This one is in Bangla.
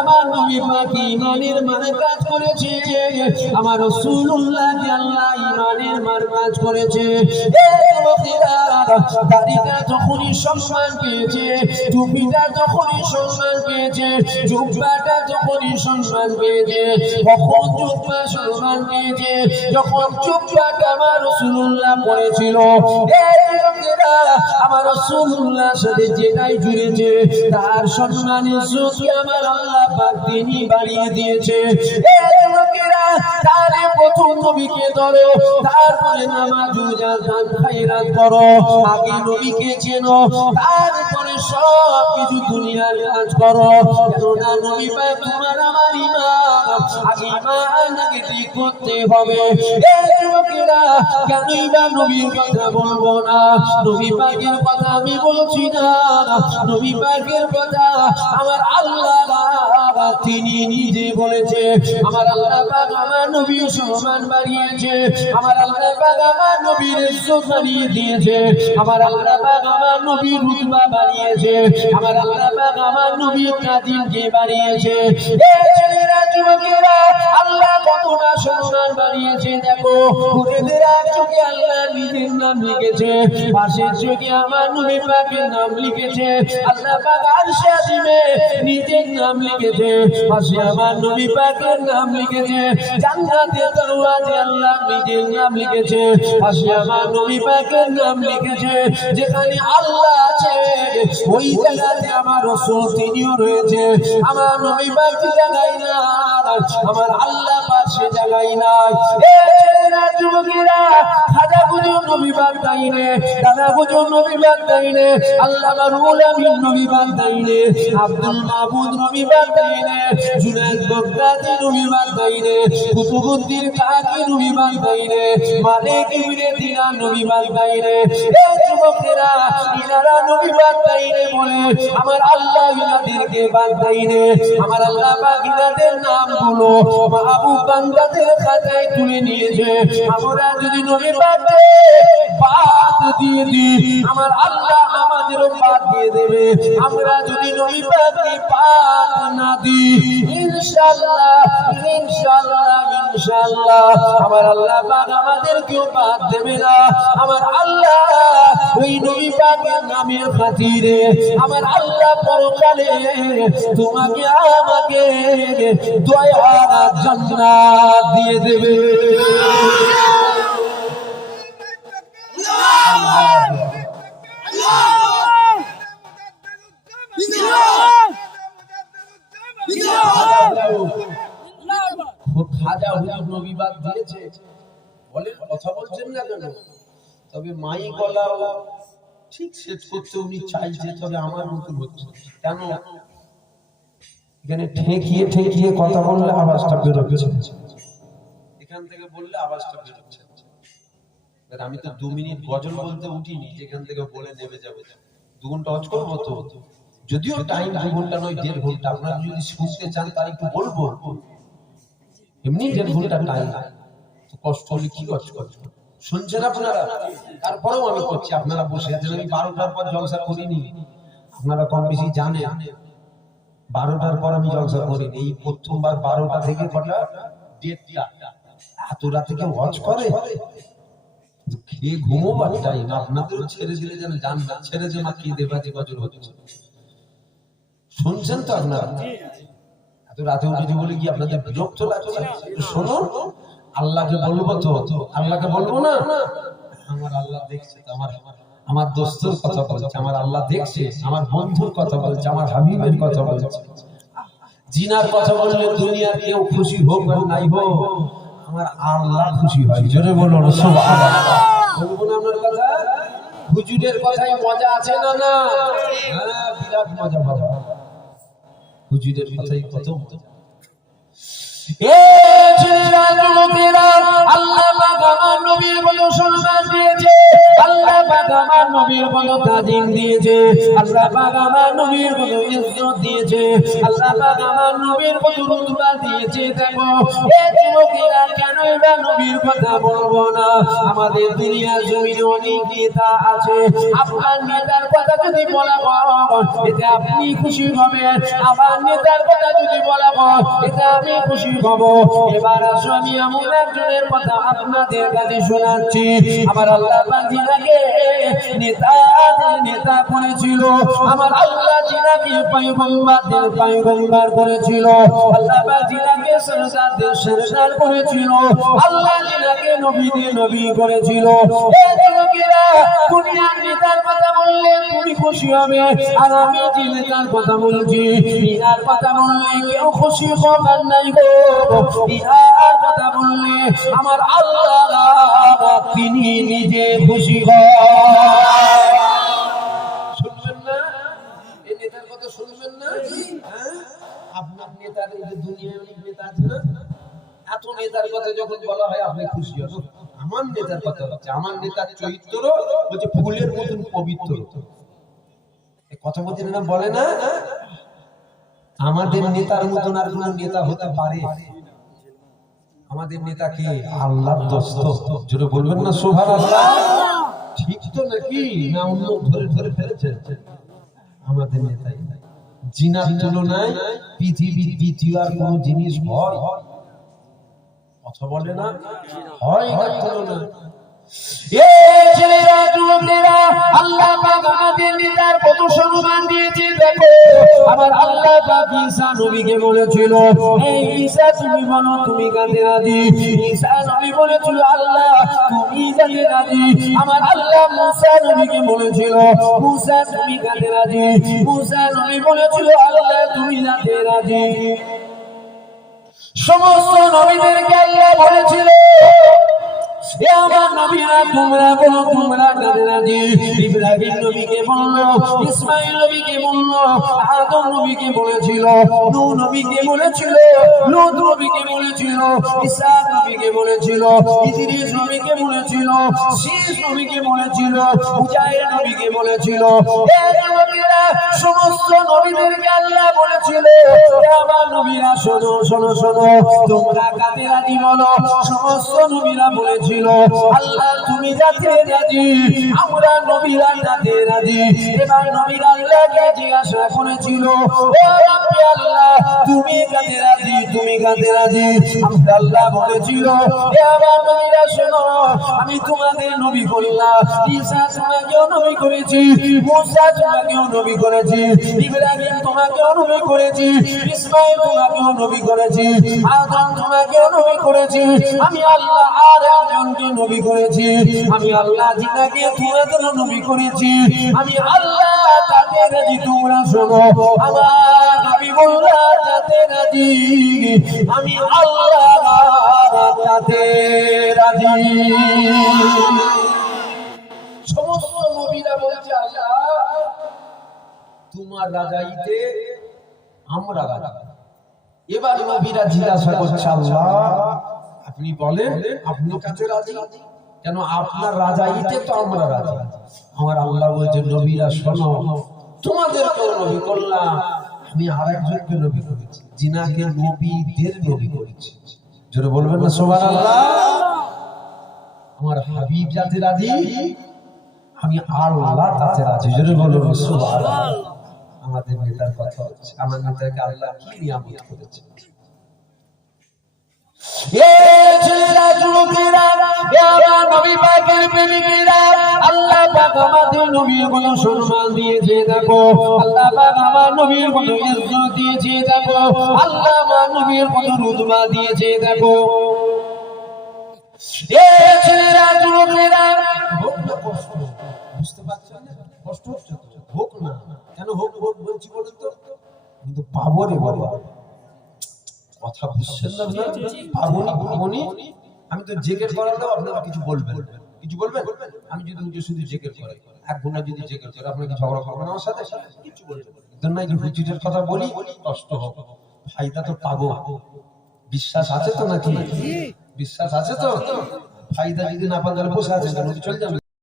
আমার নবী পাক ঈমানের মারকাজ করেছে, আমার রাসূলুল্লাহ আল্লাহ ঈমানের মারকাজ করেছে। এই যুবকেরা দাড়িটা যখনই সম্মান পেয়েছে, টুপিটা যখনই সম্মান পেয়েছে, জুব্বাটা যখনই সম্মান পেয়েছে, কখন জুব্বা সম্মান পেয়েছে, যখন জুব্বাটা আমার রাসূলুল্লাহ পরেছিল, এই যুবকেরা আমার রাসূলুল্লাহর সাথে যেটাই জুড়েছে তার সম্মানের সুখী আমার আল্লাহ পাক তিনি বাড়িয়ে দিয়েছে। এই যুবকেরা তাহলে প্রথম নবীকে ধরো, তারপরে নামাজ রোজা দান খায়রাত করো, আগে নবীকে চেনো, তারপরে সব কিছু দুনিয়ার কাজ করো। কেননা নবী পাক তোমার আমার ঈমান, আগে ঈমানকে ঠিক করতে হবে। এই যুবকেরা কেনই বা নবীর কথা বলবো না? নবী পাকের কথা আমি বলছি না, নবী পাকের কথা আমার আল্লাহ তিনি নিজে বলেছে। আমার আল্লাহ পাক আমার নবীর সম্মান বাড়িয়েছে, আমার আল্লাহ পাক আমার নবীর ইজ্জত বাড়িয়ে দিয়েছে, আমার আল্লাহ পাক আমার নবীর রুতবা বাড়িয়েছে, আমার আল্লাহ পাক আমার নবীর কাদিমকে বাড়িয়েছে। এই ছেলেরা যুবকেরা আল্লাহ কতটা সম্মান বাড়িয়েছে দেখো। ঘুরেদের এক চোখে আল্লাহ নিজের নাম লিখেছে, পাশের চোখে আমার নবী পাকের নাম লিখেছে। আল্লাহ পাক আরশে আজিমে নিজের নাম লিখেছে, পাশে আমার নবী পাকের নাম লিখেছে। জান্নাতের দরওয়াজে আল্লাহ নিজের নাম লিখেছে, পাশে আমার নবী পাকের নাম লিখেছে। যেখানে আল্লাহ আছে ওই জায়গাতে আমার রাসূল তিনিও রয়েছে। আমার নবী পাক যে জায়গায় না, আমার আল্লাহ পাক সে জায়গায় না। এই ছেলেরা যুবকেরা খাজা হুজুর নবী পাক তাইনে, দাদা হুজুর নবী পাক তাইনে, আল্লামা রুহুল আমিন নবী পাক তাইনে, আব্দুল মাহমুদ নবী পাক তাইনে, জুনায়েদ বাগদাদি নবী পাক তাইনে, কুতুবউদ্দিন কাকি নবী পাক তাইনে, মালিক ইবনে দিনার নবী পাক তাইনে। এই যুবকেরা ইনারা নবী পাক তাইনে বলে আমার আল্লাহ ইনাদেরকে পাক তাইনে। আমার আল্লাহ পাক ইনাদের নামগুলো মাহবুব বান্দাদের খাতায় তুলে নিয়েছে। আমরা যদি নবী পাককে বাদ দিয়ে দিই, আমার আল্লাহ আমাদেরও বাদ দিয়ে দেবে। আমরা যদি নবী পাককে বাদ না দিই, ইনশাআল্লাহ ইনশাআল্লাহ ইনশাআল্লাহ আমার আল্লাহ পাক আমাদেরকেও বাদ দেবে না। আমার আল্লাহ ওই নবী পাকের নামের খাতিরে আমার আল্লাহ পরকালে তোমাকে আমাকে দয়ার জান্নাত দিয়ে দেবে। খাজা হুজুর নবী বাদ দিয়েছে বলে কথা বলছেন না কেন? তবে মাই গলাও ঠিক সেট করতে উনি চাইছে, তবে আমার মতন হচ্ছে কেন? এখানে ঠেকিয়ে ঠেকিয়ে কথা বললে আওয়াজটা বেরোচ্ছে, এখান থেকে বললে আওয়াজটা বেরোচ্ছে। আমি তো 2 মিনিট গজল বলতে উঠিনি, যেখান থেকে বলে নেমে যাবে। 2 ঘন্টা ওয়াজ করবো তো, যদিও টাইম 2 ঘন্টা নয় 1.5 ঘন্টা। আপনারা যদি শুনতে চান তাহলে একটু বলবো, এমনি 1.5 ঘন্টা টাইম। তো কষ্ট হলে কি কষ্ট করছো, শুনছেন আপনারা? তারপরেও আমি করছি, আপনারা বসে আছেন। আমি 12টার পর জলসা করিনি, আপনারা কম বেশি জানেন। 12টার পর আমি জলসা করিনি। এই প্রথমবার 12টা থেকে কটা 1:30টা, এত রাতে কেউ ওয়াজ করে? খেয়ে ঘুমোবার টাইম। আপনাদেরও ছেড়ে দিলে যেন জান না, ছেড়ে যে না খেয়ে দেবাজি গজল হচ্ছে। শুনছেন তো আপনারা? এত রাতে উঠেছি বলে কি আপনাদের বিরক্ত লাগছে? শুনুন, আল্লাহকে বলবো তো, আল্লাহকে বলবো না? আমার আল্লাহ দেখছে, আমার দোস্তের কথা বলছে, আমার আল্লাহ দেখছে, আমার বন্ধুর কথা বলছে, আমার হাবিবের কথা বলছে। জিনার কথা বললে দুনিয়ার কেউ খুশি হোক বা নাই হোক, আমার আল্লাহ খুশি হয়। জোরে বলুন সুবহানাল্লাহ। বলবো না আপনার কথা? হুজুরের কথায় মজা আছে না? না, হ্যাঁ, বিরাট মজা বাবা। হুজুরের কথাই কত আল্লাহ পাক আমার নবীর বলে সম্মান দিয়েছে। আল্লাহ পাক আমার নবীর কত তাজিম দিয়েছে, আল্লাহ পাক আমার নবীর কত ইজ্জত দিয়েছে, আল্লাহ পাক আমার নবীর কত রুতবা দিয়েছে। দেখো এ যুবকেরা কেন এবার নবীর কথা বলবো না? আমাদের দুনিয়া জমিনে অনেক নেতা আছে, আপনার নেতার কথা যদি বলা হয় এতে আপনি খুশি হবেন, আমার নেতার কথা যদি বলা হয় এতে আমি খুশি হব। এবার আসো আমি এমন একজনের কথা আপনাদের কাছে শোনাচ্ছি। আমার আল্লাহ পাক যিনাকে নেতা করেছিল, আমার আল্লাহ যিনাকে পয়গম্বর করেছিল, আল্লাহ পাক যিনাকে সরদারদের সরদার করেছিল, আল্লাহ যিনাকে নবীদের নবী করেছিল। এই যুবকেরা দুনিয়ার নেতার কথা বললে তুমি খুশি হবে, আর আমি যে নেতার কথা বলছি ইনার কথা বললে কেউ খুশি হবার নাই গো। ইনার কথা বললে আমার আল্লাহ তিনি নিজে খুশি হয়। শুনবেন না? এই নেতার কথা শুনবেন না? আপনার নেতার এই যে দুনিয়ায় অনেক নেতা আছে না, এত নেতার কথা যখন বলা হয় আপনি খুশি হন। আমার নেতার কথা হচ্ছে, আমার নেতার চরিত্র হচ্ছে ফুলের মতন পবিত্র। কথা বলতে না বলে না, আমাদের নেতার মতন আর কোন নেতা হতে পারে? আমাদের নেতা কে? আল্লাহর দোস্ত। জোরে বলবেন না সুবহানাল্লাহ। ঠিক তো নাকি না অন্য ধরে ধরে ফেলেছে? আমাদের নেতাই জিনার তুলনায় পৃথিবীর দ্বিতীয় আর কোন জিনিস হয়? কথা বলে না, হয় না তুলনা। এই ছেলেরা যুবকেরা আল্লাহ পাক আমাদের নেতার কত সম্মান দিয়েছে। দেখো আমার আল্লাহ পাক ঈসা নবীকে বলেছিল, এই ঈসা তুমি বলো তুমি কাঁদে রাজি। ঈসা নবী বলেছিল আল্লাহ তুমি কাঁদে রাজি। আমার আল্লাহ মুসা নবীকে বলেছিল মুসা তুমি কাঁদে রাজি। মুসা নবী বলেছিল আল্লাহ তুমি কাঁদে রাজি। সমস্ত নবীদেরকে আল্লাহ বলেছিল আমার নবীরা তোমরা বলো তোমরা কাঁদে রাজি। ইব্রাহিম নবীকে বললো, ইসমাইল নবীকে বললো, আদম নবীকে বলেছিল, নূহ নবীকে বলেছিল, লূত নবীকে বলেছিল, ঈসা নবীকে বলেছিল, ইদ্রিস নবীকে বলেছিল, শীস নবীকে বলেছিল, উজাইর নবীকে বলেছিল। এই নবীরা সমস্ত নবীদেরকে আল্লাহ বলেছিল আমার নবীরা শোনো শোনো শোনো তোমরা কাঁদে রাজি বলো। সমস্ত নবীরা বলেছিল আল্লাহ তুমি যাতে রাজি, আমরা নবীরা যাতে রাজি। এবার নবীরা আল্লাহকে জিজ্ঞাসা করেছিল ও রব্বি আল্লাহ তুমি কাঁদে রাজি, তুমি কাঁদে রাজি। আমরা আল্লাহ বলেছিল হে আমার নবীরা শোনো আমি তোমাদের নবী করলাম, ঈসা তোমাকেও নবী করেছি, মুসা তোমাকেও নবী করেছি, ইব্রাহিম তোমাকেও নবী করেছি, ইসমাইল তোমাকেও নবী করেছি, আদম তোমাকেও নবী করেছি। আমি আল্লাহ আর একজনকে নবী করেছি, আমি আল্লাহ যিনাকে তোমাদের নবী করেছি, আমি আল্লাহ তাতে রাজি। তোমরা শোনো আমার নবী বললা তাতে রাজি, আমি আল্লাহ তাতে রাজি। সমস্ত নবীরা বলছে আল্লাহ তোমার রাজাইতে আমরা রাজা। এবার নবীরা জিজ্ঞাসা করছে আল্লাহ আপনি বলেন আপনি কাছে রাজি কেন? আপনার রাজাইতে তো আমরা রাজি। আমার আল্লাহ বলছে নবীরা শোনো তোমাদেরকেও নবী করলাম, আমি আরেকজনকে নবী করেছি যিনাকে নবীদের নবী করেছি। জোরে বলবেন না সুবহানাল্লাহ। আমার হাবিব যাতে রাজি, আমি আল্লাহ তাতে রাজি। জোরে বলবেন সুবহানাল্লাহ। আমাদের নেতার কথা হচ্ছে, আমার নেতাকে আল্লাহ কি নিয়ামত করেছে। আল্লাহ পাক আমাদের নবীর কত সম্মান দিয়েছে দেখো, আল্লাহ পাক আমার নবীর কত ইজ্জত দিয়েছে দেখো, আল্লাহ আমার নবীর কত রুতবা দিয়েছে দেখো। এই ছেলেরা যুবকেরা হোক না কষ্ট, বুঝতে পারছেন না? কষ্ট হচ্ছে তো, হোক না কেন? হোক হোক বলছি বলেন তো, কিন্তু পাবো রে বাবা। কথা বুঝছেন না? পাবনি পাবনি। আমি তো জেকের করালেও আপনারা কিছু বলবেন, কিছু বলবেন। আমি যদি মুখে শুধু জেকের করাই, এক ঘন্টা যদি জেকের করি আপনাকে ঝগড়া করবেন আমার সাথে? কিছু বলবেন না। যে হুজুরের কথা বলি কষ্ট হবে, ফায়দা তো পাবো। বিশ্বাস আছে তো নাকি? বিশ্বাস আছে তো? ফায়দা যদি না পান তাহলে বসে আছেন কেন? চলে যাবেন।